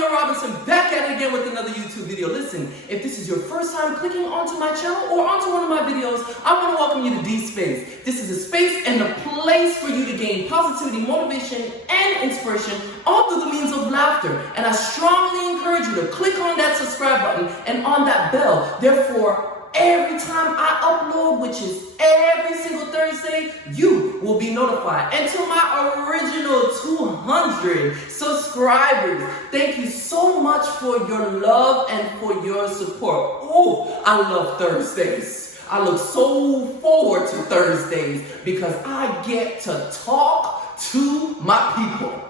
Leo Robinson, back at it again with another YouTube video. Listen, if this is your first time clicking onto my channel or onto one of my videos, I want to welcome you to D-Space. This is a space and a place for you to gain positivity, motivation, and inspiration, all through the means of laughter. And I strongly encourage you to click on that subscribe button and on that bell. Therefore, every time I upload, which is every single Thursday, you will be notified. And to my original 200 subscribers, thank you so much for your love and for your support. Oh, I love Thursdays. I look so forward to Thursdays because I get to talk to my people.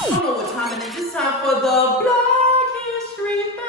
I don't know what time it is. It's time for the Black History Fact.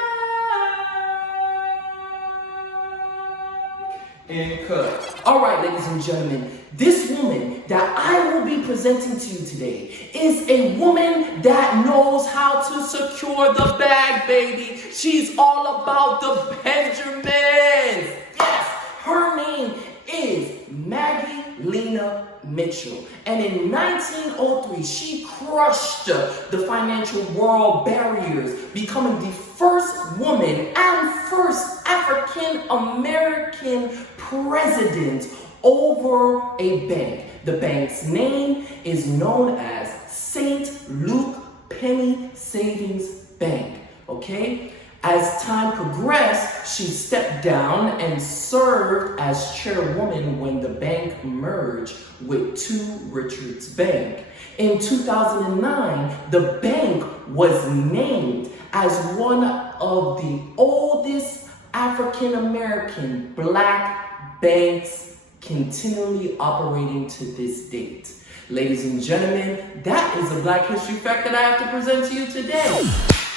And cut. All right, ladies and gentlemen, this woman that I will be presenting to you today is a woman that knows how to secure the bag, baby. She's all about the Benjamins. Yes, her name is Maggie Lena Mitchell. And in 1903, she crushed the financial world barriers, becoming the first woman and first African American president over a bank. The bank's name is known as St. Luke Penny Savings Bank, okay? As time progressed, she stepped down and served as chairwoman when the bank merged with Two Richards Bank. In 2009, the bank was named as one of the oldest African American black banks continually operating to this date. Ladies and gentlemen, that is a Black History Fact that I have to present to you today.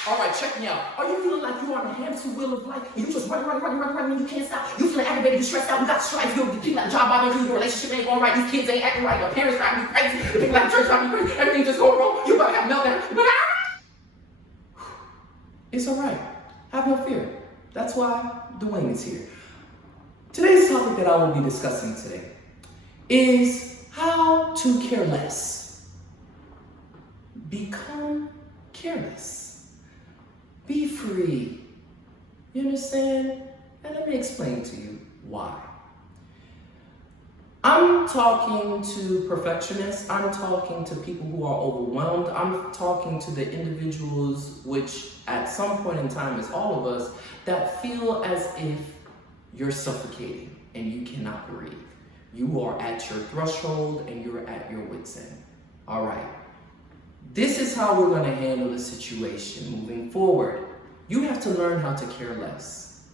All right, check me out. Are you feeling like you're on a hamster wheel of life and you just run, and you can't stop? You feeling aggravated, you stressed out, you got strife, you people at job bothering you, your relationship ain't going right, these kids ain't acting right, your parents driving you crazy, the people at church driving you crazy, everything just going wrong, you about to have a meltdown. It's all right. Have no fear. That's why Dwayne is here. Today's topic that I will be discussing today is how to care less. Become careless. Be free. You understand? And let me explain to you why. I'm talking to perfectionists. I'm talking to people who are overwhelmed. I'm talking to the individuals, which at some point in time is all of us, that feel as if you're suffocating and you cannot breathe. You are at your threshold and you're at your wit's end. All right. This is how we're going to handle the situation moving forward. You have to learn how to care less.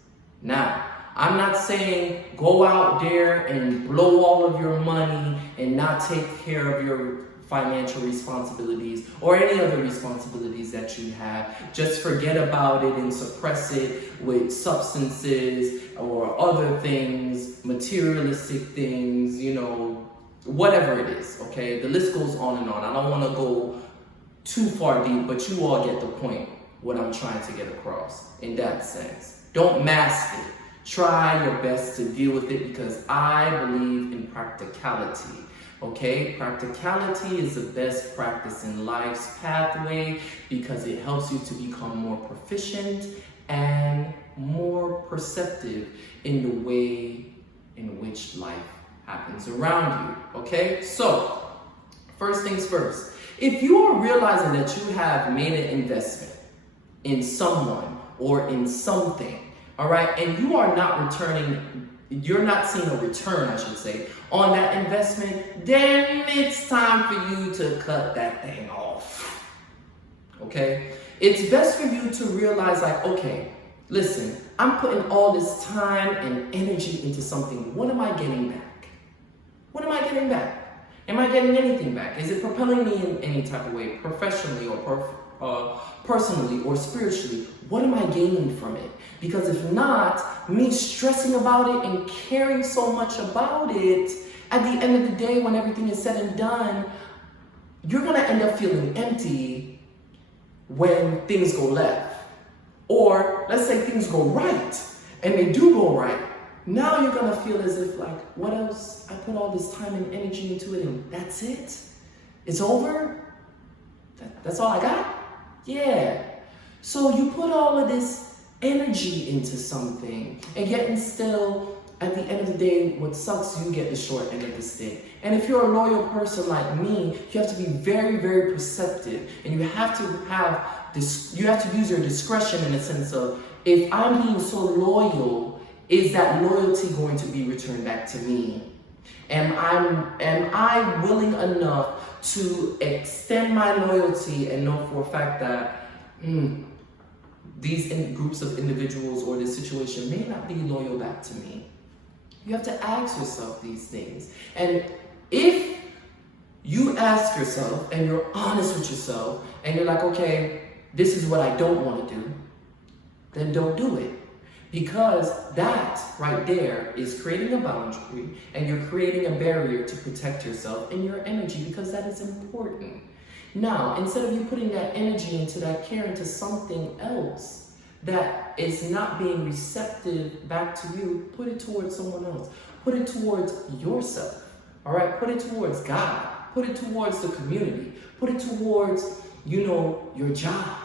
Now, I'm not saying go out there and blow all of your money and not take care of your financial responsibilities or any other responsibilities that you have. Just forget about it and suppress it with substances or other things, materialistic things, you know, whatever it is, okay? The list goes on and on. I don't want to go too far deep, but you all get the point, what I'm trying to get across in that sense. Don't mask it. Try your best to deal with it because I believe in practicality, okay? Practicality is the best practice in life's pathway because it helps you to become more proficient and more perceptive in the way in which life happens around you, okay? So, first things first. If you are realizing that you have made an investment in someone or in something, all right, and you are not returning, you're not seeing a return, I should say, on that investment, then it's time for you to cut that thing off, okay? It's best for you to realize like, okay, listen, I'm putting all this time and energy into something. What am I getting back? What am I getting back? Am I getting anything back? Is it propelling me in any type of way, professionally or personally or spiritually? What am I gaining from it? Because if not, me stressing about it and caring so much about it, at the end of the day, when everything is said and done, you're gonna end up feeling empty when things go left. Or let's say things go right, and they do go right. Now you're gonna feel as if like, what else? I put all this time and energy into it and that's it? It's over? That's all I got? Yeah. So you put all of this energy into something, and yet and still, at the end of the day, what sucks, you get the short end of the stick. And if you're a loyal person like me, you have to be very, very perceptive, and you have to have this. You have to use your discretion in the sense of, if I'm being so loyal, is that loyalty going to be returned back to me? Am I willing enough to extend my loyalty and know for a fact that these groups of individuals or this situation may not be loyal back to me? You have to ask yourself these things. And if you ask yourself and you're honest with yourself and you're like, okay, this is what I don't want to do, then don't do it. Because that right there is creating a boundary, and you're creating a barrier to protect yourself and your energy, because that is important. Now, instead of you putting that energy into that care into something else that is not being receptive back to you, put it towards someone else. Put it towards yourself. All right? Put it towards God. Put it towards the community. Put it towards, your job.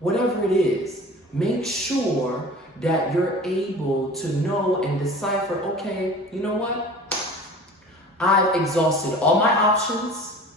Whatever it is, make sure that you're able to know and decipher, okay, you know what? I've exhausted all my options.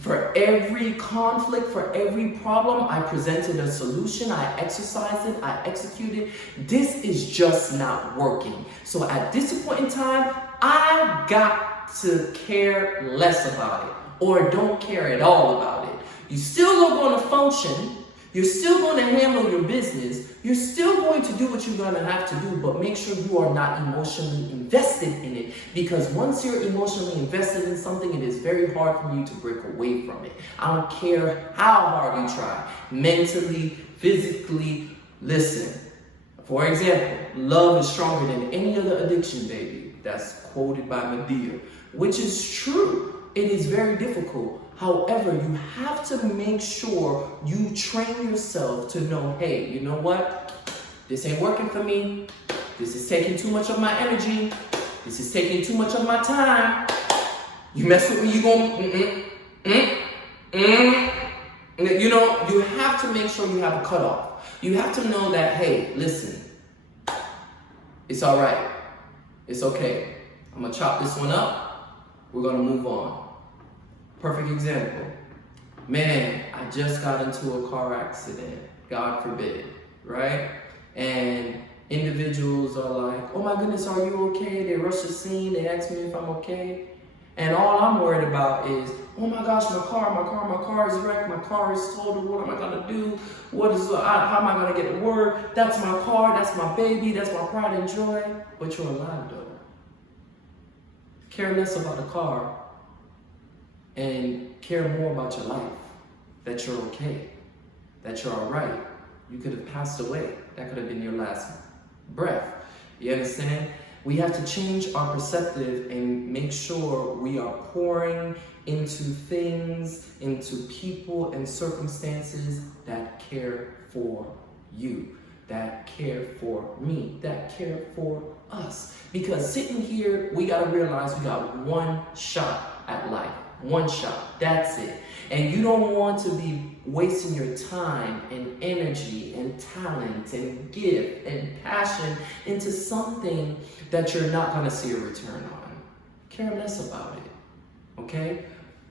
For every conflict, for every problem, I presented a solution, I exercised it, I executed. This is just not working. So at this point in time, I've got to care less about it, or don't care at all about it. You still are going to function. You're still going to handle your business. You're still going to do what you're going to have to do, but make sure you are not emotionally invested in it. Because once you're emotionally invested in something, it is very hard for you to break away from it. I don't care how hard you try, mentally, physically. Listen, for example, love is stronger than any other addiction, baby. That's quoted by Medea, which is true. It is very difficult. However, you have to make sure you train yourself to know, hey, you know what? This ain't working for me. This is taking too much of my energy. This is taking too much of my time. You mess with me, you gon' you have to make sure you have a cutoff. You have to know that, hey, listen, it's all right. It's okay. I'm gonna chop this one up. We're gonna move on. Perfect example. Man, I just got into a car accident, God forbid, right? And individuals are like, oh my goodness, are you okay? They rush the scene, they ask me if I'm okay. And all I'm worried about is, oh my gosh, my car is wrecked, my car is totaled, what am I gonna do? How am I gonna get to work? That's my car, that's my baby, that's my pride and joy. But you're alive though. Care less about the car and care more about your life, that you're okay, that you're all right. You could have passed away. That could have been your last breath. You understand? We have to change our perspective and make sure we are pouring into things, into people and circumstances that care for you, that care for me, that care for us. Because sitting here, we gotta realize we got one shot at life. One shot, that's it. And you don't want to be wasting your time and energy and talent and gift and passion into something that you're not going to see a return on. Care less about it, okay?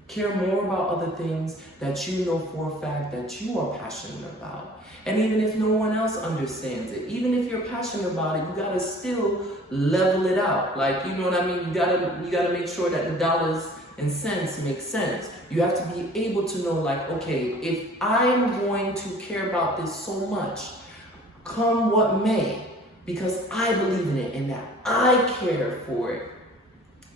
Care more about other things that you know for a fact that you are passionate about. And even if no one else understands it, even if you're passionate about it, you gotta still level it out. Like, you know what I mean? You gotta make sure that the dollars and cents make sense. You have to be able to know, like, okay, if I'm going to care about this so much, come what may, because I believe in it and that I care for it,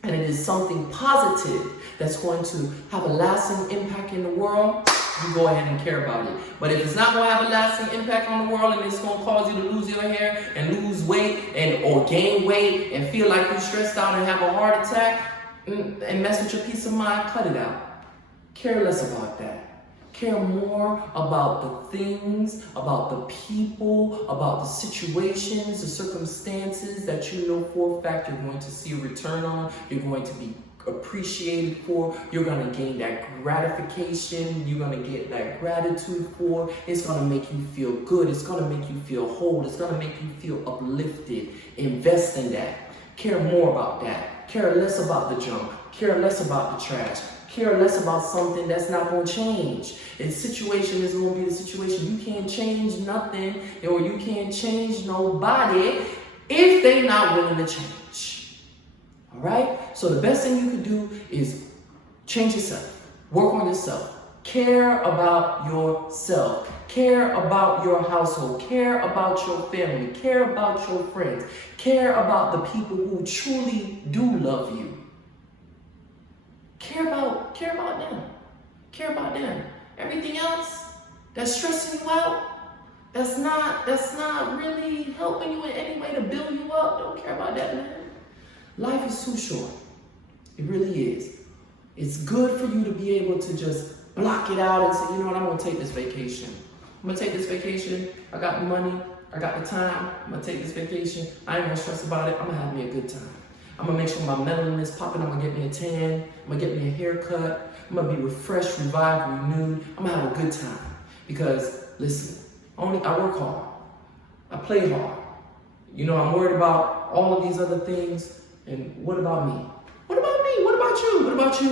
and it is something positive that's going to have a lasting impact in the world, you go ahead and care about it. But if it's not going to have a lasting impact on the world and it's going to cause you to lose your hair and lose weight or gain weight and feel like you're stressed out and have a heart attack, and mess with your peace of mind, cut it out. Care less about that. Care more about the things, about the people, about the situations, the circumstances that you know for a fact you're going to see a return on, you're going to be appreciated for. You're gonna gain that gratification. You're gonna get that gratitude for. It's gonna make you feel good. It's gonna make you feel whole. It's gonna make you feel uplifted. Invest in that. Care more about that. Care less about the junk. Care less about the trash. Care less about something that's not going to change. And situation is going to be the situation. You can't change nothing, or you can't change nobody if they're not willing to change. All right? So the best thing you can do is change yourself. Work on yourself. Care about yourself. Care about your household. Care about your family. Care about your friends. Care about the people who truly do love you. Care about them. Care about them. Everything else that's stressing you out, that's not really helping you in any way to build you up. Don't care about that, man. Life is too short. It really is. It's good for you to be able to just block it out and say, you know what, I'm gonna take this vacation. I'm gonna take this vacation. I got the money. I got the time. I'm gonna take this vacation. I ain't gonna stress about it. I'm gonna have me a good time. I'm gonna make sure my melanin is popping. I'm gonna get me a tan. I'm gonna get me a haircut. I'm gonna be refreshed, revived, renewed. I'm gonna have a good time. Because listen, I work hard. I play hard. You know, I'm worried about all of these other things. And what about me? What about me? What about you? What about you?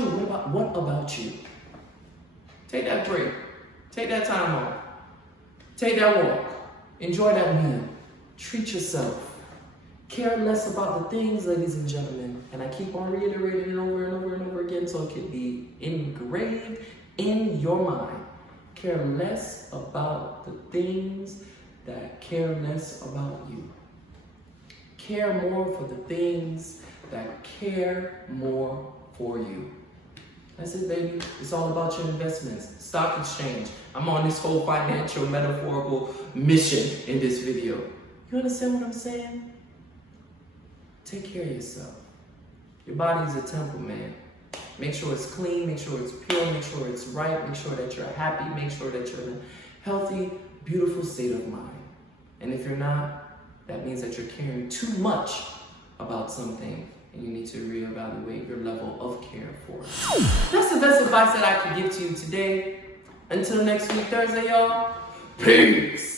What about you? Take that break. Take that time off. Take that walk. Enjoy that meal. Treat yourself. Care less about the things, ladies and gentlemen. And I keep on reiterating it over and over and over again so it can be engraved in your mind. Care less about the things that care less about you. Care more for the things that care more for you. That's it, baby. It's all about your investments. Stock exchange. I'm on this whole financial metaphorical mission in this video. You understand what I'm saying? Take care of yourself. Your body is a temple, man. Make sure it's clean, make sure it's pure, make sure it's right, make sure that you're happy, make sure that you're in a healthy, beautiful state of mind. And if you're not, that means that you're caring too much about something and you need to reevaluate your level of care for it. That's the best advice that I could give to you today. Until next week, Thursday, y'all. Peace!